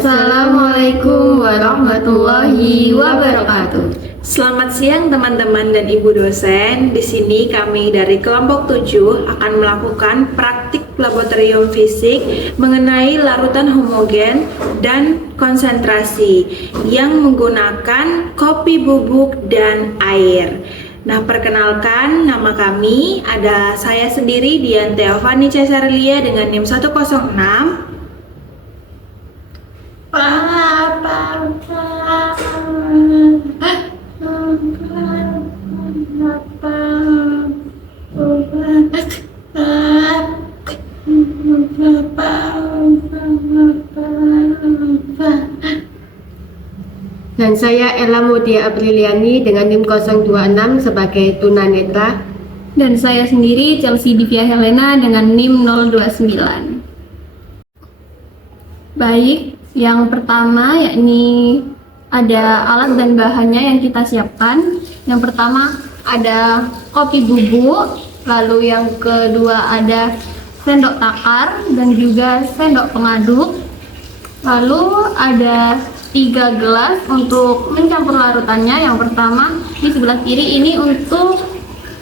Assalamualaikum warahmatullahi wabarakatuh. Selamat siang teman-teman dan ibu dosen. Di sini kami dari kelompok 7 akan melakukan praktik laboratorium fisik mengenai larutan homogen dan konsentrasi yang menggunakan kopi bubuk dan air. Nah, perkenalkan, nama kami ada saya sendiri Dian Theovani Cesarlia dengan NIM 106. Dan saya Ella Mutia Apriliani dengan NIM 026 sebagai tunanetra. Dan saya sendiri Chelsea Divya Helena dengan NIM 029. Baik, yang pertama yakni ada alat dan bahannya yang kita siapkan. Yang pertama ada kopi bubuk, lalu yang kedua ada sendok takar dan juga sendok pengaduk. Lalu ada 3 gelas untuk mencampur larutannya. Yang pertama di sebelah kiri ini untuk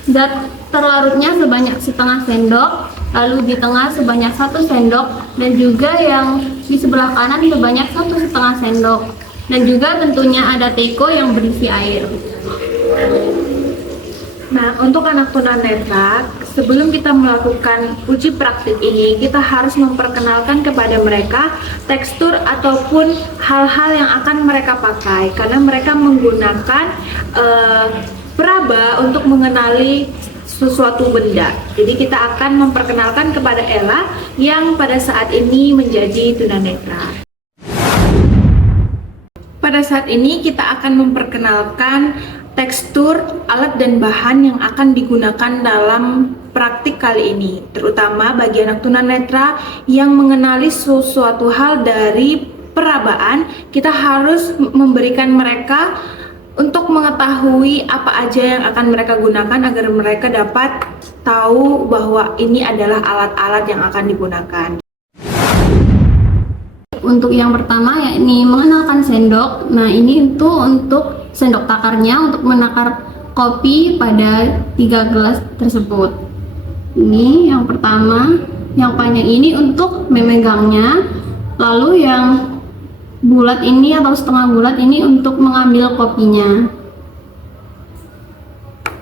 zat terlarutnya sebanyak setengah sendok, lalu di tengah sebanyak 1 sendok, dan juga yang di sebelah kanan sebanyak 1,5 sendok, dan juga tentunya ada teko yang berisi air. Nah, untuk anak tunanetra, sebelum kita melakukan uji praktik ini, kita harus memperkenalkan kepada mereka tekstur ataupun hal-hal yang akan mereka pakai, karena mereka menggunakan peraba untuk mengenali sesuatu benda. Jadi kita akan memperkenalkan kepada Ella yang pada saat ini menjadi tunanetra. Pada saat ini kita akan memperkenalkan tekstur, alat dan bahan yang akan digunakan dalam praktik kali ini, terutama bagi anak tunanetra yang mengenali sesuatu hal dari perabaan. Kita harus memberikan mereka untuk mengetahui apa aja yang akan mereka gunakan agar mereka dapat tahu bahwa ini adalah alat-alat yang akan digunakan. Untuk yang pertama yakni mengenalkan sendok. Nah, ini itu untuk sendok takarnya untuk menakar kopi pada 3 gelas tersebut. Ini yang pertama, yang panjang ini untuk memegangnya, lalu yang bulat ini atau setengah bulat ini untuk mengambil kopinya.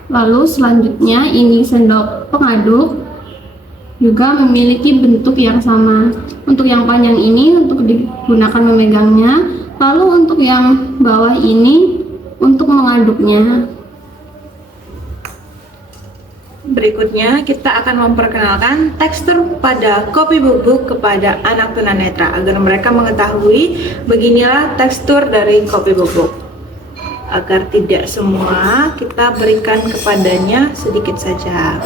Lalu selanjutnya ini sendok pengaduk, juga memiliki bentuk yang sama. Untuk yang panjang ini untuk digunakan memegangnya, lalu untuk yang bawah ini untuk mengaduknya. Berikutnya kita akan memperkenalkan tekstur pada kopi bubuk kepada anak tunanetra agar mereka mengetahui beginilah tekstur dari kopi bubuk. Agar tidak semua, kita berikan kepadanya sedikit saja.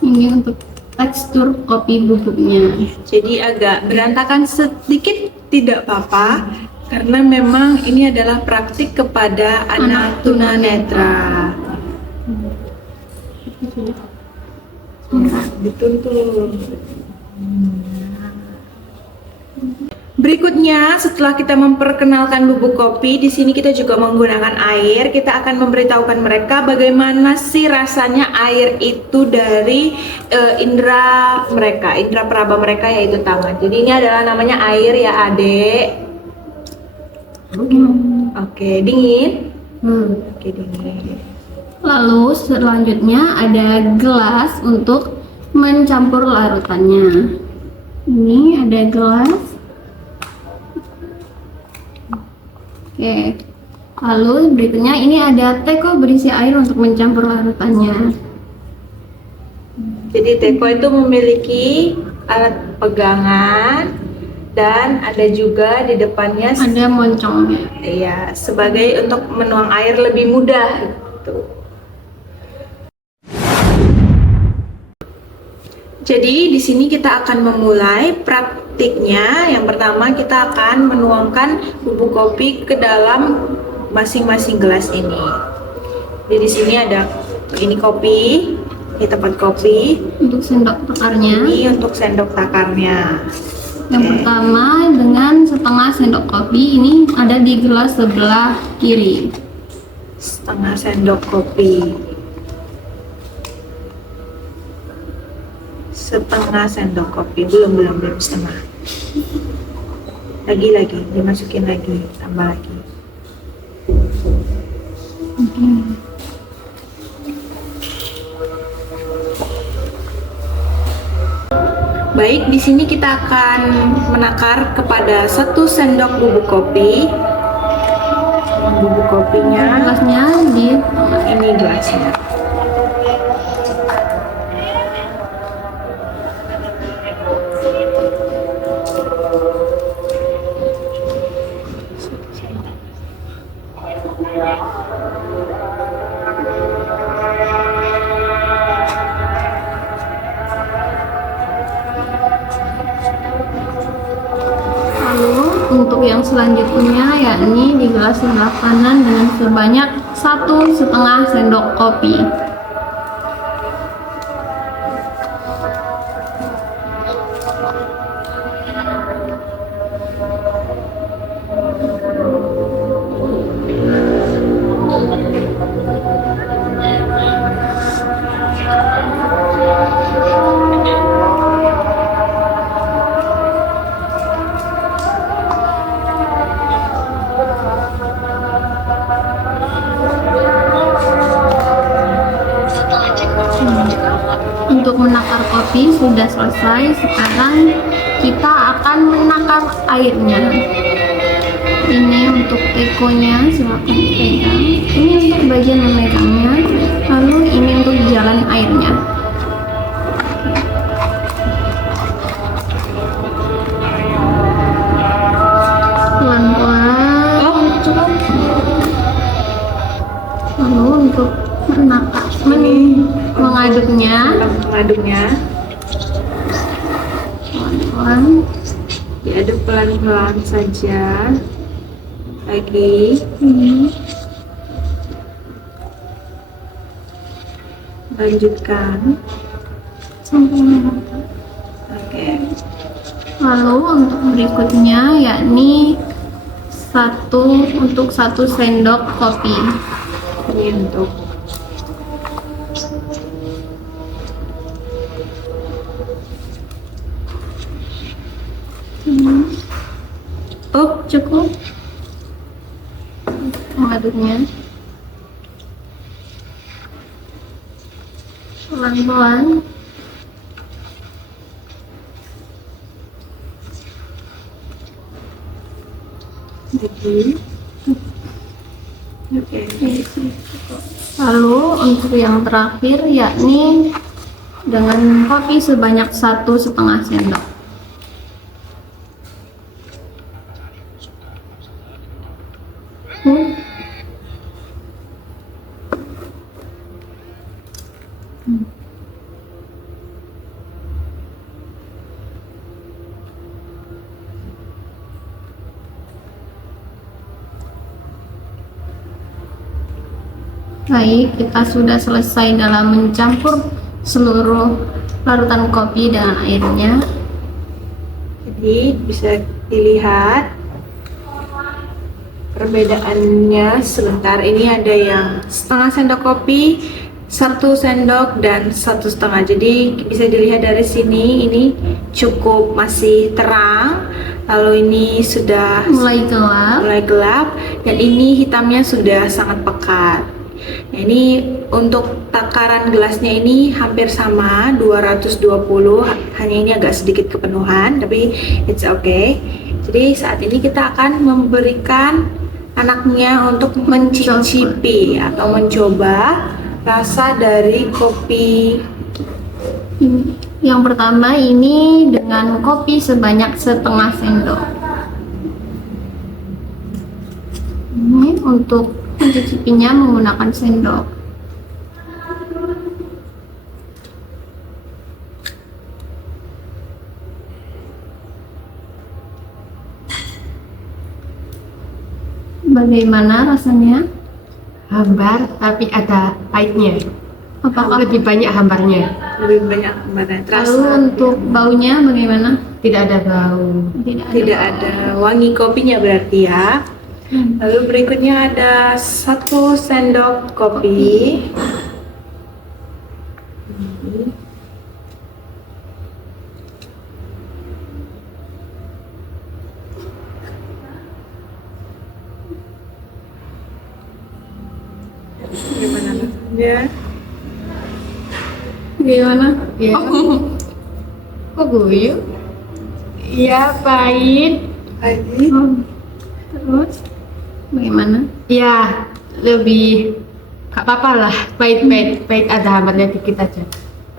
Ini untuk tekstur kopi bubuknya. Jadi agak berantakan sedikit tidak apa-apa, karena memang ini adalah praktik kepada anak tunanetra. Dituntun. Berikutnya, setelah kita memperkenalkan bubuk kopi, di sini kita juga menggunakan air. Kita akan memberitahukan mereka bagaimana sih rasanya air itu dari indera mereka, indera peraba mereka yaitu tangan. Jadi ini adalah namanya air ya, Adek. Oke, dingin. Oke, dingin. Lalu selanjutnya ada gelas untuk mencampur larutannya. Ini ada gelas. Oke. Lalu berikutnya ini ada teko berisi air untuk mencampur larutannya. Jadi teko itu memiliki alat pegangan dan ada juga di depannya Ada moncongnya. ya sebagai untuk menuang air lebih mudah gitu. Jadi di sini kita akan memulai praktiknya. Yang pertama kita akan menuangkan bubuk kopi ke dalam masing-masing gelas ini. Jadi di sini ada ini kopi, Ini tempat kopi. Untuk sendok takarnya, Ini untuk sendok takarnya. yang pertama dengan setengah sendok kopi ini ada di gelas sebelah kiri. Setengah sendok kopi. Setengah sendok kopi. Belum setengah. Lagi, dimasukin lagi, tambah lagi. Oke. Baik, di sini kita akan menakar kepada 1 sendok bubuk kopi. Bubuk kopinya, Gelasnya di ini gelasnya. lalu untuk yang selanjutnya yakni di gelas sebelah kanan dengan sebanyak 1,5 sendok kopi. Untuk menakar kopi sudah selesai. Sekarang kita akan menakar airnya. Ini untuk tekonya, silakan dipegang. Ini untuk bagian memegangnya. Lalu ini untuk jalan airnya. Pelan-pelan. Oh, cukup. Lalu untuk menakar, mengaduknya Mengaduknya pelan-pelan. diaduk pelan-pelan saja. Lagi, lanjutkan. Sampai merata. Oke. Lalu untuk berikutnya yakni untuk 1 sendok kopi. Ini untuk Oh, cukup mengaduknya. Pelan-pelan. lagi. Oke. Lalu untuk yang terakhir yakni dengan kopi sebanyak 1,5 sendok. Baik, kita sudah selesai dalam mencampur seluruh larutan kopi dengan airnya. Jadi bisa dilihat perbedaannya sebentar. Ini ada yang setengah sendok kopi, 1 sendok dan 1,5. Jadi bisa dilihat dari sini ini cukup masih terang, lalu ini sudah Mulai gelap. dan ini hitamnya sudah sangat pekat. Nah, ini untuk takaran gelasnya ini hampir sama 220, hanya ini agak sedikit kepenuhan tapi it's okay. Jadi saat ini kita akan memberikan anaknya untuk mencicipi atau mencoba rasa dari kopi. Yang pertama ini dengan kopi sebanyak 1/2 sendok. Ini untuk mencicipinya menggunakan sendok. Bagaimana rasanya? Hambar tapi ada pahitnya. Apakah lebih banyak hambarnya. Lebih banyak hambarnya. lalu Terasa untuk baunya bagaimana? Tidak ada bau. tidak ada wangi kopinya berarti ya. Lalu berikutnya ada 1 sendok kopi. Gimana rasanya? Gimana? Ya. Kok guyup? Iya, pahit. Lagi. Terus bagaimana? Ya, lebih gak apa-apa lah. Pahit ada hambarnya dikit aja.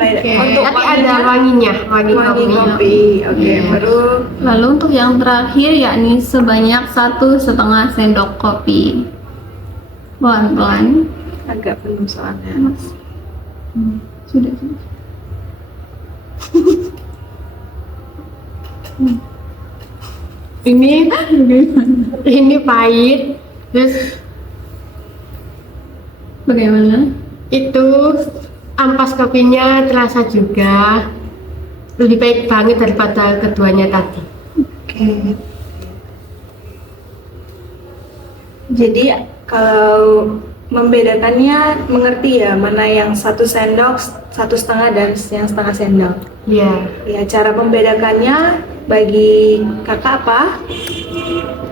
Baik, Oke. untuk Tapi wanginya, ada wanginya, wangi wangi kopi. kopi. Oke, Iya. baru Lalu untuk yang terakhir yakni sebanyak 1,5 sendok kopi. Pelan-pelan. agak penuh soalnya. Sudah. Ini pahit. Terus Bagaimana? itu ampas kopinya terasa juga. Lebih baik banget daripada keduanya tadi. Oke. Jadi kalau membedakannya mengerti ya mana yang 1 sendok, 1,5 dan yang setengah sendok. Iya. Ya cara membedakannya bagi kakak apa?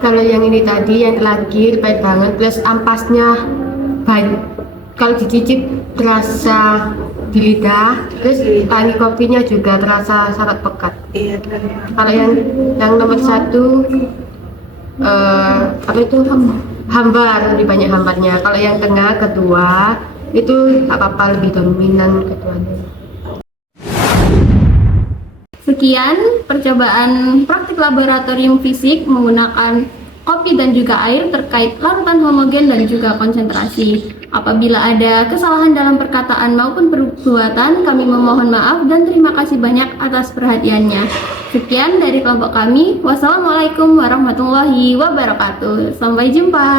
Kalau yang ini tadi yang terakhir pahit banget, plus ampasnya banyak. Kalau dicicip terasa di lidah, terus wangi kopinya juga terasa sangat pekat. Iya kan. Kalau yang nomor 1 apa itu hambar, lebih banyak hambarnya. Kalau yang tengah kedua itu apa-apa, lebih dominan keduanya. Sekian percobaan praktik laboratorium fisik menggunakan kopi dan juga air terkait larutan homogen dan juga konsentrasi. Apabila ada kesalahan dalam perkataan maupun perbuatan, kami memohon maaf dan terima kasih banyak atas perhatiannya. Sekian dari kelompok kami. Wassalamualaikum warahmatullahi wabarakatuh. Sampai jumpa.